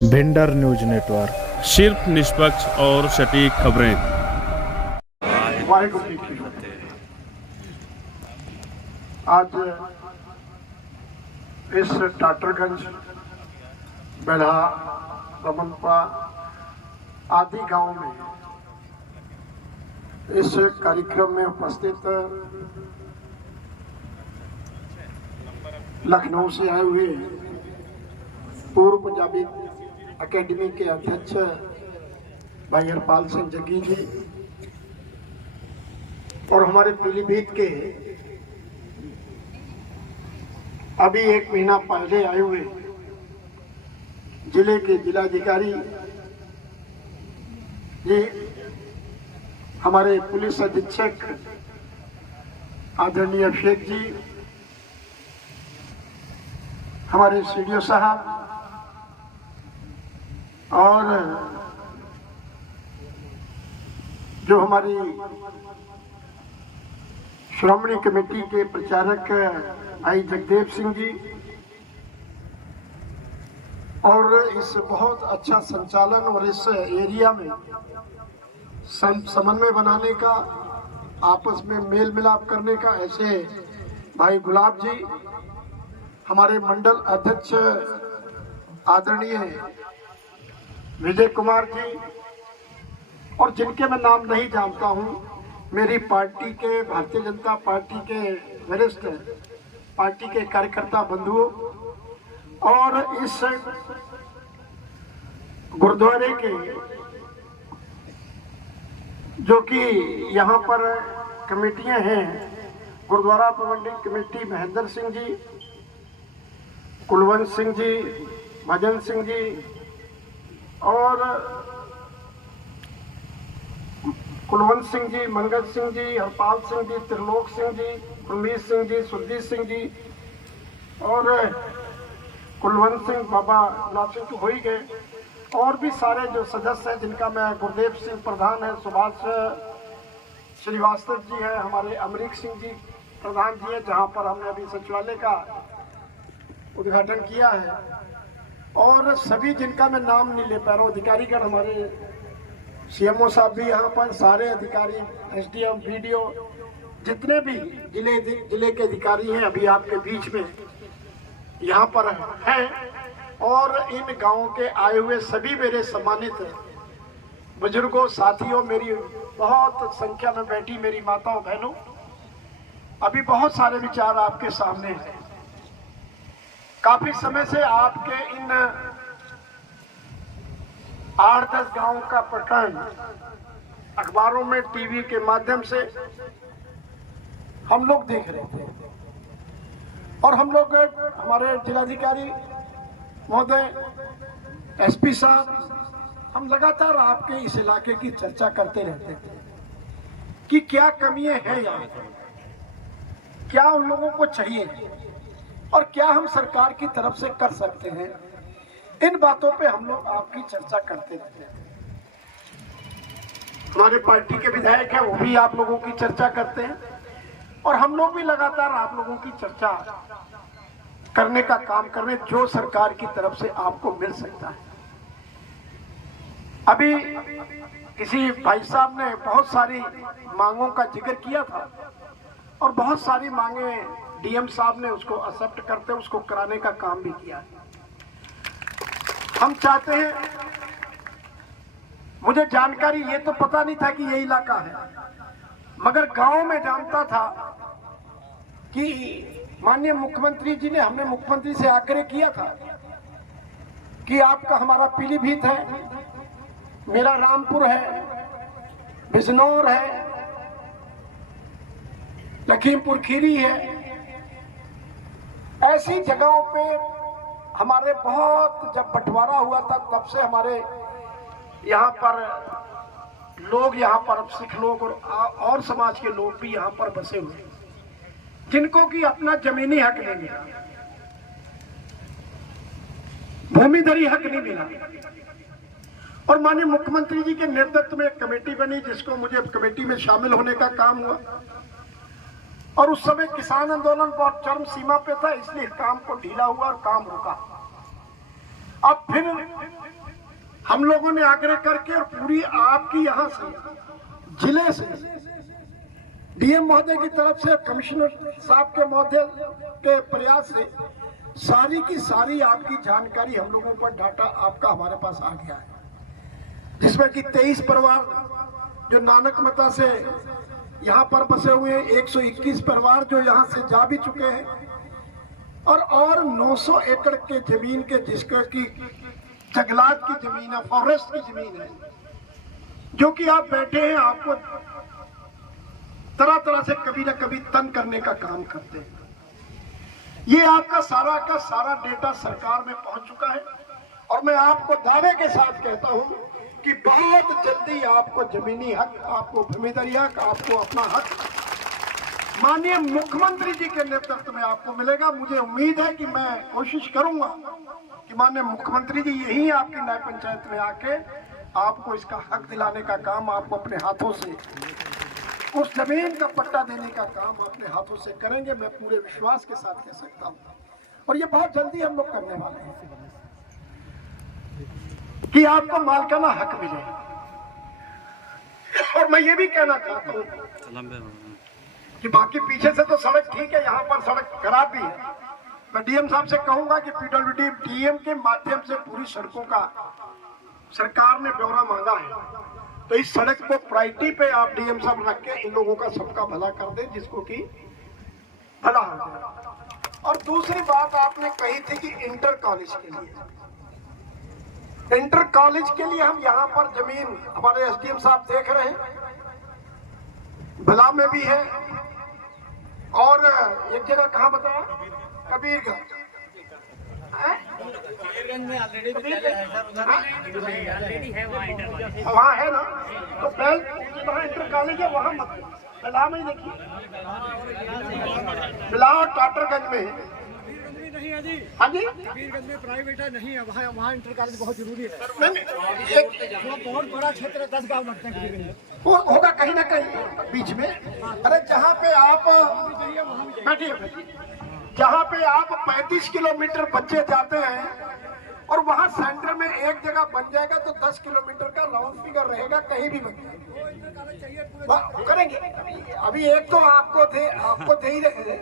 Bhinder news network, सिर्फ निष्पक्ष और सटीक खबरें। वाहिगुरु जी की फतेह। आज इस टाटरगंज, बेल्हा, रमनपा आदि गांव में इस कार्यक्रम में उपस्थित लखनऊ से आए हुए पूर्व पंजाबी अकेडमी के अध्यक्ष भाई हरपाल सिंह जग्गी जी और हमारे पीलीभीत के अभी 1 महीना पहले आए हुए जिले के जिलाधिकारी जी, हमारे पुलिस अधीक्षक आदरणीय शेख जी, हमारे सीडीओ साहब और जो हमारी श्रोमणी कमेटी के प्रचारक भाई जगदेव सिंह जी और इस बहुत अच्छा संचालन और इस एरिया में समन्वय बनाने का, आपस में मेल मिलाप करने का ऐसे भाई गुलाब जी, हमारे मंडल अध्यक्ष आदरणीय विजय कुमार जी और जिनके मैं नाम नहीं जानता हूं, मेरी पार्टी के, भारतीय जनता पार्टी के वरिष्ठ पार्टी के कार्यकर्ता बंधुओं और इस गुरुद्वारे के जो कि यहाँ पर कमेटियां हैं, गुरुद्वारा प्रबंधक कमेटी महेंद्र सिंह जी, कुलवंत सिंह जी, भजन सिंह जी और कुलवंत सिंह जी, मंगल सिंह जी, हरपाल सिंह जी, त्रिलोक सिंह जी, गुरमीत सिंह जी, सुरजीत सिंह जी और कुलवंत सिंह, बाबा गुलाब सिंह तो हो ही गए, और भी सारे जो सदस्य हैं जिनका मैं, गुरदेव सिंह प्रधान है, सुभाष श्रीवास्तव जी है, हमारे अमरीक सिंह जी प्रधान जी है, जहाँ पर हमने अभी सचिवालय का उद्घाटन किया है, और सभी जिनका मैं नाम नहीं ले पा रहा हूँ, अधिकारीगण, हमारे सीएमओ साहब भी यहाँ पर, सारे अधिकारी, एसडीएम, बीडीओ, जितने भी जिले के अधिकारी हैं अभी आपके बीच में यहाँ पर हैं, और इन गांवों के आए हुए सभी मेरे सम्मानित बुजुर्गों, साथियों, मेरी बहुत संख्या में बैठी मेरी माताओं, बहनों, अभी बहुत सारे विचार आपके सामने हैं। काफी समय से आपके इन 8-10 गांवों का प्रकरण अखबारों में, टीवी के माध्यम से हम लोग देख रहे थे, और हम लोग, हमारे जिलाधिकारी महोदय, एसपी साहब, हम लगातार आपके इस इलाके की चर्चा करते रहते थे कि क्या कमियां हैं यहाँ, क्या उन लोगों को चाहिए और क्या हम सरकार की तरफ से कर सकते हैं। इन बातों पे हम लोग आपकी चर्चा करते रहते हैं। हमारे पार्टी के विधायक हैं, वो भी आप लोगों की चर्चा करते हैं, और हम लोग भी लगातार आप लोगों की चर्चा करने का काम कर रहे हैं, जो सरकार की तरफ से आपको मिल सकता है। अभी किसी भाई साहब ने बहुत सारी मांगों का जिक्र किया था, और बहुत सारी मांगे डीएम साहब ने उसको एक्सेप्ट करते, उसको कराने का काम भी किया। हम चाहते हैं, मुझे जानकारी ये तो पता नहीं था कि ये इलाका है, मगर गांव में जानता था कि माननीय मुख्यमंत्री जी ने, हमने मुख्यमंत्री से आग्रह किया था कि आपका, हमारा पीलीभीत है, मेरा रामपुर है, बिजनौर है, लखीमपुर खीरी है, ऐसी जगहों पे हमारे बहुत, जब बंटवारा हुआ था तब से हमारे यहाँ पर लोग, यहाँ पर सिख लोग और समाज के लोग भी यहाँ पर बसे हुए हैं, जिनको कि अपना जमीनी हक नहीं मिला, भूमिधरी हक नहीं मिला। और माननीय मुख्यमंत्री जी के नेतृत्व में एक कमेटी बनी, जिसको मुझे कमेटी में शामिल होने का काम हुआ, और उस समय किसान आंदोलन बहुत चरम सीमा पे था, इसलिए काम को ढीला हुआ और काम रुका। अब फिर हम लोगों ने आग्रह करके और पूरी आपकी यहाँ से जिले से डीएम महोदय की तरफ से, कमिश्नर साहब के महोदय के प्रयास से सारी की सारी आपकी जानकारी हम लोगों पर डाटा आपका हमारे पास आ गया है, जिसमें कि 23 परिवार जो नानक मता से यहाँ पर बसे हुए हैं, 121 परिवार जो यहाँ से जा भी चुके हैं, और 900 एकड़ के जमीन के जिसका की जंगलात की जमीन है, फॉरेस्ट की जमीन है, जो कि आप बैठे हैं, आपको तरह तरह से कभी ना कभी तंग करने का काम करते हैं। ये आपका सारा का सारा डेटा सरकार में पहुंच चुका है और मैं आपको दावे के साथ कहता हूं कि बहुत जल्दी आपको जमीनी हक, आपको जमींदारी हक, आपको अपना हक माननीय मुख्यमंत्री जी के नेतृत्व में आपको मिलेगा। मुझे उम्मीद है कि मैं कोशिश करूंगा कि माननीय मुख्यमंत्री जी यही आपकी न्याय पंचायत में आके आपको इसका हक दिलाने का काम, आपको अपने हाथों से उस जमीन का पट्टा देने का काम अपने हाथों से करेंगे। मैं पूरे विश्वास के साथ कह सकता हूं, और ये बहुत जल्दी हम लोग करने वाले हैं कि आपको मालिकाना हक मिले। और मैं ये भी कहना चाहता हूं कि बाकी पीछे से तो सड़क ठीक है, यहाँ पर सड़क खराब भी है। मैं डीएम साहब से कहूंगा कि पीडब्ल्यूडी डीएम के माध्यम से पूरी सड़कों का सरकार ने ब्यौरा मांगा है, तो इस सड़क को प्रायोरिटी पे आप डीएम साहब रख के इन लोगों का सबका भला कर दें, जिसको कि भला हो जाए। और दूसरी बात आपने कही थी कि इंटर कॉलेज के लिए, इंटर कॉलेज के लिए हम यहाँ पर जमीन हमारे एसडीएम साहब देख रहे हैं, भला में भी है और एक जगह कहाँ बताया, कबीरगंज में ऑलरेडी विद्यालय है सर, ऑलरेडी है वहाँ है ना, तो पहले वहाँ इंटर कॉलेज है, वहाँ मत बिला में ही देखिए, बिला और टाटरगंज में नहीं है जी। हाँ जी, कबीरगंज में प्राइवेट है, नहीं है वहाँ इंटर कॉलेज बहुत जरूरी है। एक बहुत बड़ा क्षेत्र है, 10 गाँव लगते हैं कबीरगंज में। वो होगा कहीं ना कहीं बीच में। अरे जहाँ पे आप बैठिए, जहाँ पे आप 35 किलोमीटर बच्चे जाते हैं और वहाँ सेंटर में एक जगह बन जाएगा तो 10 किलोमीटर का राउंड फिगर रहेगा, कहीं भी बन करेंगे। अभी एक तो आपको दे ही रहे हैं,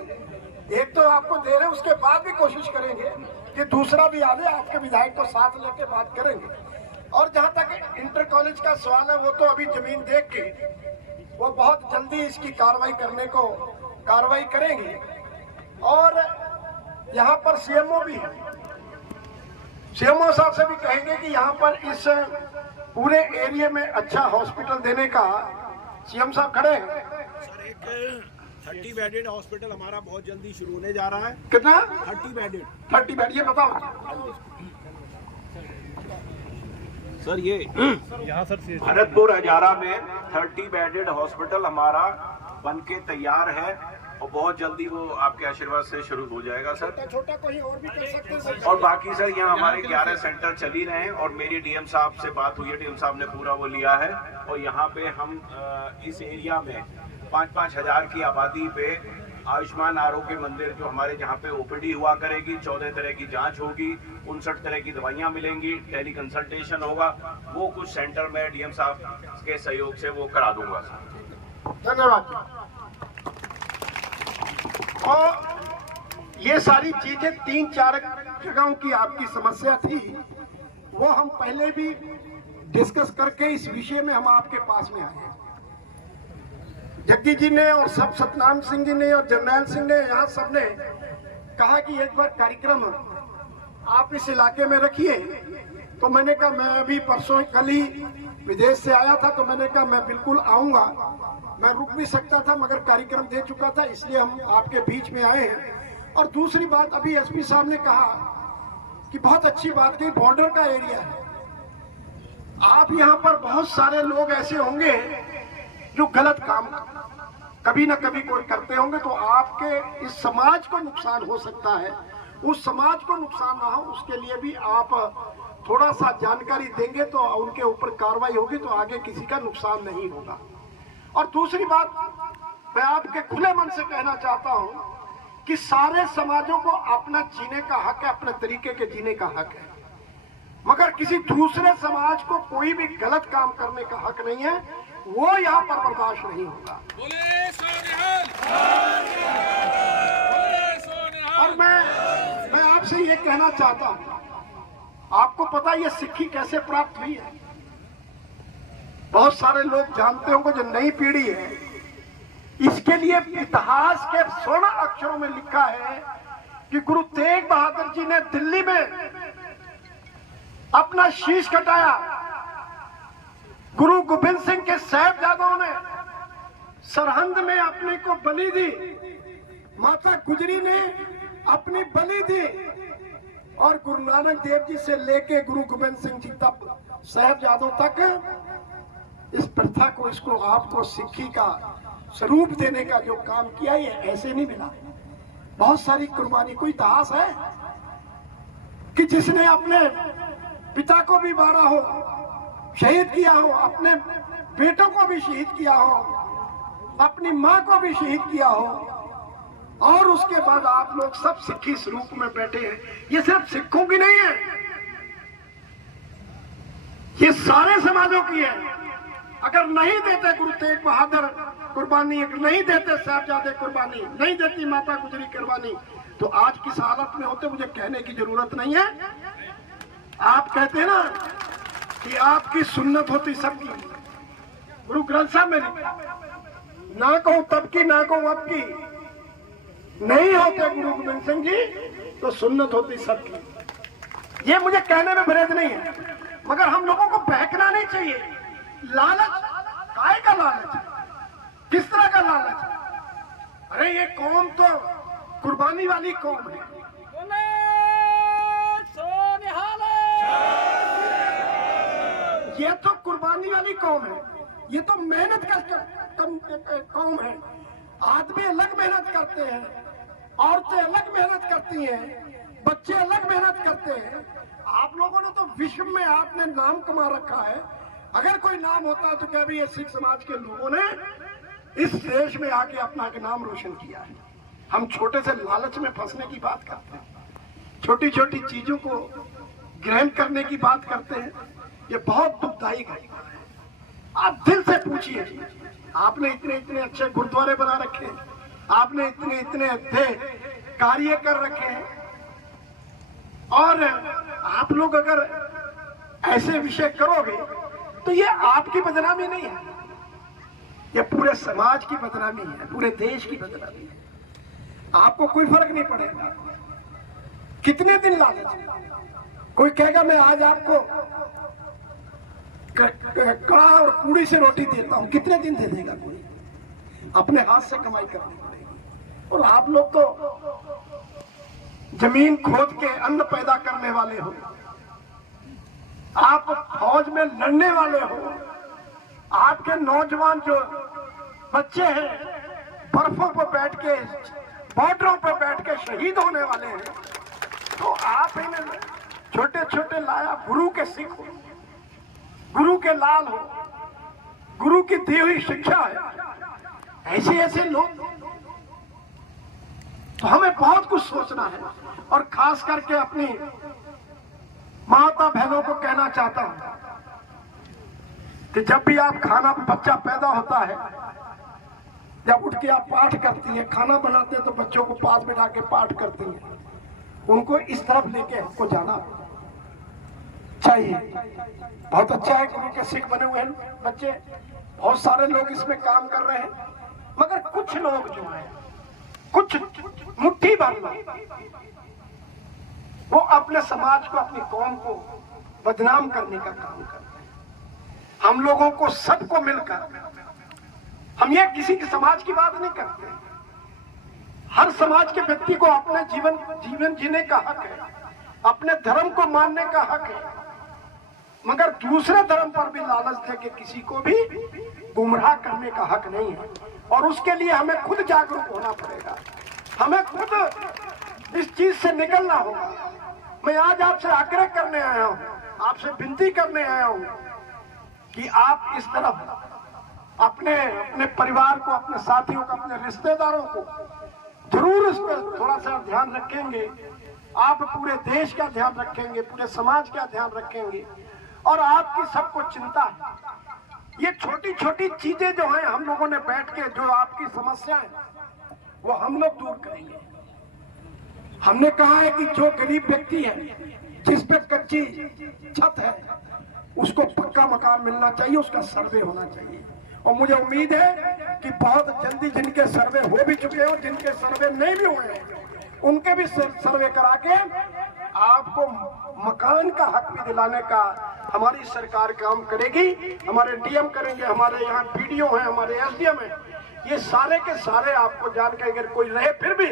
एक तो आपको दे रहे हैं, उसके बाद भी कोशिश करेंगे कि दूसरा भी आ जाए, आपके विधायक को साथ लेके बात करेंगे। और जहाँ तक इंटर कॉलेज का सवाल है, वो तो अभी जमीन देख के वो बहुत जल्दी इसकी कार्रवाई करेंगे। और यहाँ पर सीएमओ भी है, सीएमओ साहब से भी कहेंगे कि यहाँ पर इस पूरे एरिया में अच्छा हॉस्पिटल देने का सीएम साहब खड़े हैं। सर एक 30 बेडेड हॉस्पिटल हमारा बहुत जल्दी शुरू होने जा रहा है। कितना? 30 बेडेड। 30 बेड, ये बताओ सर। ये भरतपुर हजारा में 30 बेडेड हॉस्पिटल हमारा बन के तैयार है और बहुत जल्दी वो आपके आशीर्वाद से शुरू हो जाएगा सर। छोटा कोई और भी कर सकते हैं। और बाकी सर यहाँ हमारे 11 सेंटर चल ही रहे हैं और मेरी डीएम साहब से बात हुई है, डीएम साहब ने पूरा वो लिया है और यहाँ पे हम इस एरिया में 5-5 हजार की आबादी पे आयुष्मान आरोग्य मंदिर जो हमारे जहाँ पे ओपीडी हुआ करेगी, 14 तरह की जांच होगी, 59 तरह की दवाइयाँ मिलेंगी, टेली कंसल्टेशन होगा, वो कुछ सेंटर में डीएम साहब के सहयोग से वो करा दूंगा सर। धन्यवाद। और ये सारी चीजें 3-4 जगहों की आपकी समस्या थी, वो हम पहले भी डिस्कस करके इस विषय में हम आपके पास में आए। जग्गी जी ने और सब सतनाम सिंह जी ने और जरनैल सिंह ने, यहाँ सब ने कहा कि एक बार कार्यक्रम आप इस इलाके में रखिए। तो मैंने कहा, मैं अभी परसों कल ही विदेश से आया था, तो मैंने कहा मैं बिल्कुल आऊंगा। मैं रुक भी सकता था मगर कार्यक्रम दे चुका था, इसलिए हम आपके बीच में आए हैं। और दूसरी बात, अभी एसपी साहब ने कहा कि बहुत अच्छी बात कही, बॉर्डर का एरिया है। आप यहाँ पर बहुत सारे लोग ऐसे होंगे जो गलत काम कभी ना कभी कोई करते होंगे, तो आपके इस समाज को नुकसान हो सकता है। उस समाज को नुकसान ना हो उसके लिए भी आप थोड़ा सा जानकारी देंगे तो उनके ऊपर कार्रवाई होगी, तो आगे किसी का नुकसान नहीं होगा। और दूसरी बात, मैं आपके खुले मन से कहना चाहता हूं कि सारे समाजों को अपना जीने का हक है, अपने तरीके के जीने का हक है। मगर किसी दूसरे समाज को कोई भी गलत काम करने का हक नहीं है, वो यहाँ पर बर्दाश्त नहीं होगा। और मैं आपसे ये कहना चाहता हूँ, आपको पता है ये सिक्खी कैसे प्राप्त हुई है? बहुत सारे लोग जानते होंगे, जो नई पीढ़ी है, इसके लिए इतिहास के स्वर्ण अक्षरों में लिखा है कि गुरु तेग बहादुर जी ने दिल्ली में अपना शीश कटाया, गुरु गोविंद सिंह के साहिबजादों ने सरहंद में अपने को बलि दी, माता गुजरी ने अपनी बलि दी, और गुरु नानक देव जी से लेके गुरु गोविंद सिंह जी तक साहिबजादों तक इस प्रथा को, इसको आपको सिक्खी का स्वरूप देने का जो काम किया, ये ऐसे नहीं मिला। बहुत सारी कुर्बानी, कोई इतिहास है कि जिसने अपने पिता को भी मारा हो, शहीद किया हो, अपने बेटों को भी शहीद किया हो, अपनी मां को भी शहीद किया हो, और उसके बाद आप लोग सब सिक्खी स्वरूप में बैठे हैं। ये सिर्फ सिखों की नहीं है, ये सारे समाजों की है। अगर नहीं देते गुरु तेग बहादुर कुर्बानी, अगर नहीं देते साहिबजादे कुर्बानी, नहीं देती माता गुजरी कुर्बानी, तो आज किस हालत में होते मुझे कहने की जरूरत नहीं है। आप कहते हैं ना कि आपकी सुन्नत होती सबकी, गुरु ग्रंथ साहब में ना कहूं तब की, ना कहूं अब की, नहीं होते गुरु गोविंद सिंह जी तो सुन्नत होती सबकी। ये मुझे कहने में विरोध नहीं है, मगर हम लोगों को बहकना नहीं चाहिए। लालच, काय का लालच, किस तरह का लालच? अरे ये कौम तो कुर्बानी वाली कौम है। ये तो कुर्बानी वाली कौम है, ये तो मेहनत का कौम है। आदमी अलग मेहनत करते हैं, औरतें अलग मेहनत करती हैं, बच्चे अलग मेहनत करते हैं। आप लोगों ने तो विश्व में आपने नाम कमा रखा है। अगर कोई नाम होता तो क्या भी ये सिख समाज के लोगों ने इस देश में आके अपना नाम रोशन किया है। हम छोटे से लालच में फंसने की बात करते हैं, छोटी छोटी चीजों को ग्रहण करने की बात करते हैं। ये बहुत दुखदायी घटना है। आप दिल से पूछिए, आपने इतने इतने अच्छे गुरुद्वारे बना रखे हैं, आपने इतने इतने अच्छे कार्य कर रखे हैं, और आप लोग अगर ऐसे विषय करोगे तो ये आपकी बदनामी नहीं है, ये पूरे समाज की बदनामी है, पूरे देश की बदनामी है। आपको कोई फर्क नहीं पड़ेगा। कितने दिन लालच? कोई कहेगा मैं आज आपको कड़ा और पूड़ी से रोटी देता हूं, कितने दिन दे देगा कोई? अपने हाथ से कमाई करनी पड़ेगी। और आप लोग तो जमीन खोद के अन्न पैदा करने वाले हो, आप फौज में लड़ने वाले हो, आपके नौजवान जो बच्चे हैं बर्फों पर बैठ के, बॉर्डरों पर बैठ के शहीद होने वाले हैं, तो आप इन्हें छोटे छोटे लाया गुरु के सिख हो, गुरु के लाल हो, गुरु की दी हुई शिक्षा है। ऐसे ऐसे लोग, तो हमें बहुत कुछ सोचना है। और खास करके अपनी माता बहनों को कहना चाहता हूं कि जब भी आप खाना, बच्चा पैदा होता है, जब उठ के आप पाठ करती है, खाना बनाते हैं तो बच्चों को पास बिठा के पाठ करती है, उनको इस तरफ लेके हमको जाना चाहिए। बहुत अच्छा है, गुरु के सिख बने हुए हैं बच्चे, बहुत सारे लोग इसमें काम कर रहे हैं, मगर कुछ लोग जो है, कुछ मुट्ठी भर लोग, वो अपने समाज को, अपनी कौम को बदनाम करने का काम करते हैं। हम लोगों को, सबको मिलकर, हम ये किसी के समाज की बात नहीं करते, हर समाज के व्यक्ति को अपने जीवन जीने का हक है, अपने धर्म को मानने का हक है, मगर दूसरे धर्म पर भी लालच दे के किसी को भी गुमराह करने का हक नहीं है। और उसके लिए हमें खुद जागरूक होना पड़ेगा, हमें खुद इस चीज से निकलना होगा। मैं आज आपसे आग्रह करने आया हूं, आपसे विनती करने आया हूं कि आप इस तरफ अपने परिवार को, अपने साथियों को, अपने रिश्तेदारों को जरूर इस पर थोड़ा सा ध्यान रखेंगे आप पूरे देश का ध्यान रखेंगे, पूरे समाज का ध्यान रखेंगे और आपकी सबको चिंता है। ये छोटी छोटी चीजें जो हैं हम लोगों ने बैठ के जो आपकी समस्या है वो हम लोग दूर करेंगे। हमने कहा है कि जो गरीब व्यक्ति है जिस पे कच्ची छत है उसको पक्का मकान मिलना चाहिए, उसका सर्वे होना चाहिए। और मुझे उम्मीद है कि बहुत जल्दी जिनके सर्वे हो भी चुके हो, जिनके सर्वे नहीं भी हुए हैं, उनके भी सर्वे करा के आपको मकान का हक भी दिलाने का हमारी सरकार काम करेगी। हमारे डीएम करेंगे, हमारे यहाँ पीडीओ हैं, हमारे एसडीएम हैं, ये सारे के सारे आपको जान के अगर कोई रहे फिर भी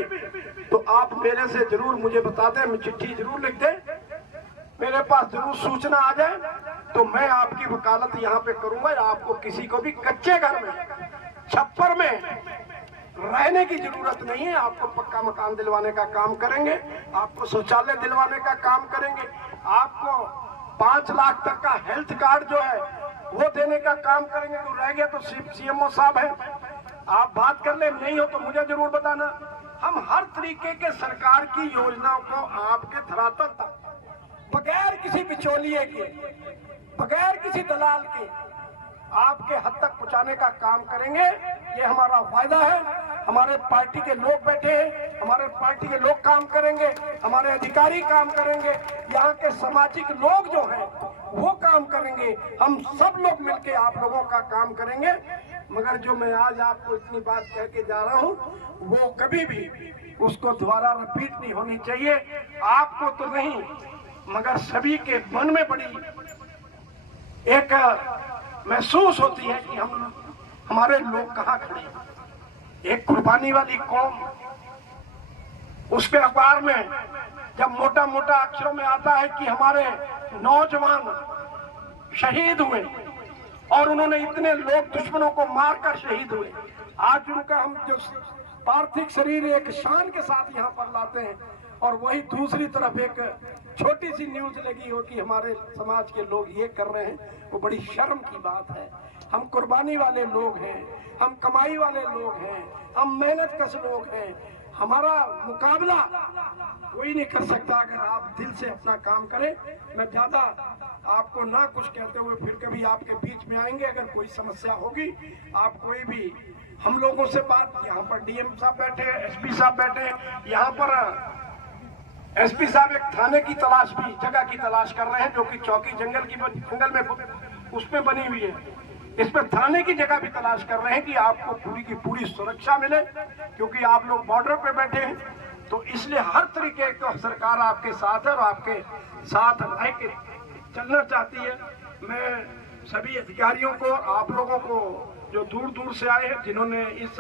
तो आप मेरे से जरूर मुझे बता दें, मैं चिट्ठी जरूर लिख दें, मेरे पास जरूर सूचना आ जाए तो मैं आपकी वकालत यहाँ पे करूंगा। आपको किसी को भी कच्चे घर में, छप्पर में रहने की जरूरत नहीं है। आपको पक्का मकान दिलवाने का काम करेंगे, आपको शौचालय दिलवाने का काम करेंगे, आपको 5 लाख तक का हेल्थ कार्ड जो है वो देने का काम करेंगे। तो रह गया तो सीएमओ साहब है, आप बात कर ले, नहीं हो तो मुझे जरूर बताना। हम हर तरीके के सरकार की योजनाओं को आपके धरातल तक बगैर किसी बिचौलिए के, बगैर किसी दलाल के आपके हद तक पहुंचाने का काम करेंगे। ये हमारा वायदा है। हमारे पार्टी के लोग बैठे हैं, हमारे पार्टी के लोग काम करेंगे, हमारे अधिकारी काम करेंगे, यहाँ के सामाजिक लोग जो हैं वो काम करेंगे। हम सब लोग मिलके आप लोगों का काम करेंगे। मगर जो मैं आज आपको इतनी बात कह के जा रहा हूँ वो कभी भी उसको दोबारा रिपीट नहीं होनी चाहिए। आपको तो नहीं मगर सभी के मन में बड़ी एक महसूस होती है कि हमारे लोग कहाँ खड़े हैं। एक कुर्बानी वाली कौम, उस पे अखबार में जब मोटा मोटा अक्षरों में आता है कि हमारे नौजवान शहीद हुए और उन्होंने इतने लोग दुश्मनों को मारकर शहीद हुए, आज उनका हम जो पार्थिव शरीर एक शान के साथ यहाँ पर लाते हैं और वही दूसरी तरफ एक छोटी सी न्यूज लगी हो कि हमारे समाज के लोग ये कर रहे हैं, वो बड़ी शर्म की बात है। हम कुर्बानी वाले लोग हैं, हम कमाई वाले लोग हैं, हम मेहनत कश लोग हैं। हमारा मुकाबला कोई नहीं कर सकता अगर आप दिल से अपना काम करें। मैं ज्यादा आपको ना कुछ कहते हुए फिर कभी आपके बीच में आएंगे। अगर कोई समस्या होगी, आप कोई भी हम लोगों से बात, यहाँ पर डीएम साहब बैठे, एसपी साहब बैठे, यहाँ पर एसपी साहब एक थाने की तलाश भी, जगह की तलाश कर रहे हैं जो कि चौकी जंगल में उसमें बनी हुई है। इस पर थाने की जगह भी तलाश कर रहे हैं कि आपको पूरी की पूरी सुरक्षा मिले, क्योंकि आप लोग बॉर्डर पे बैठे हैं। तो इसलिए हर तरीके का सरकार आपके साथ है और आपके साथ रह के चलना चाहती है। मैं सभी अधिकारियों को, आप लोगों को जो दूर दूर से आए हैं, जिन्होंने इस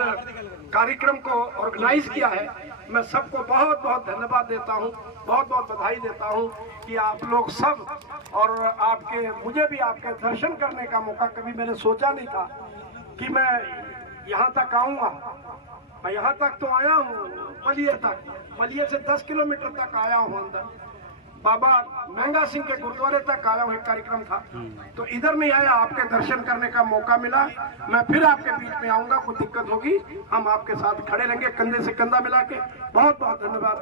कार्यक्रम को ऑर्गेनाइज किया है, मैं सबको बहुत बहुत धन्यवाद देता हूं, बहुत बहुत बधाई देता हूं कि आप लोग सब और आपके, मुझे भी आपके दर्शन करने का मौका, कभी मैंने सोचा नहीं था कि मैं यहाँ तक आऊँगा। मैं यहाँ तक तो आया हूँ, मलिया तक, मलिया से 10 किलोमीटर तक आया हूँ अंदर, बाबा महंगा सिंह के गुरुद्वारे तक आया हूँ, एक कार्यक्रम था तो इधर नहीं आया, आपके दर्शन करने का मौका मिला। मैं फिर आपके बीच में आऊंगा, कोई दिक्कत होगी हम आपके साथ खड़े रहेंगे कंधे से कंधा मिला के। बहुत बहुत धन्यवाद।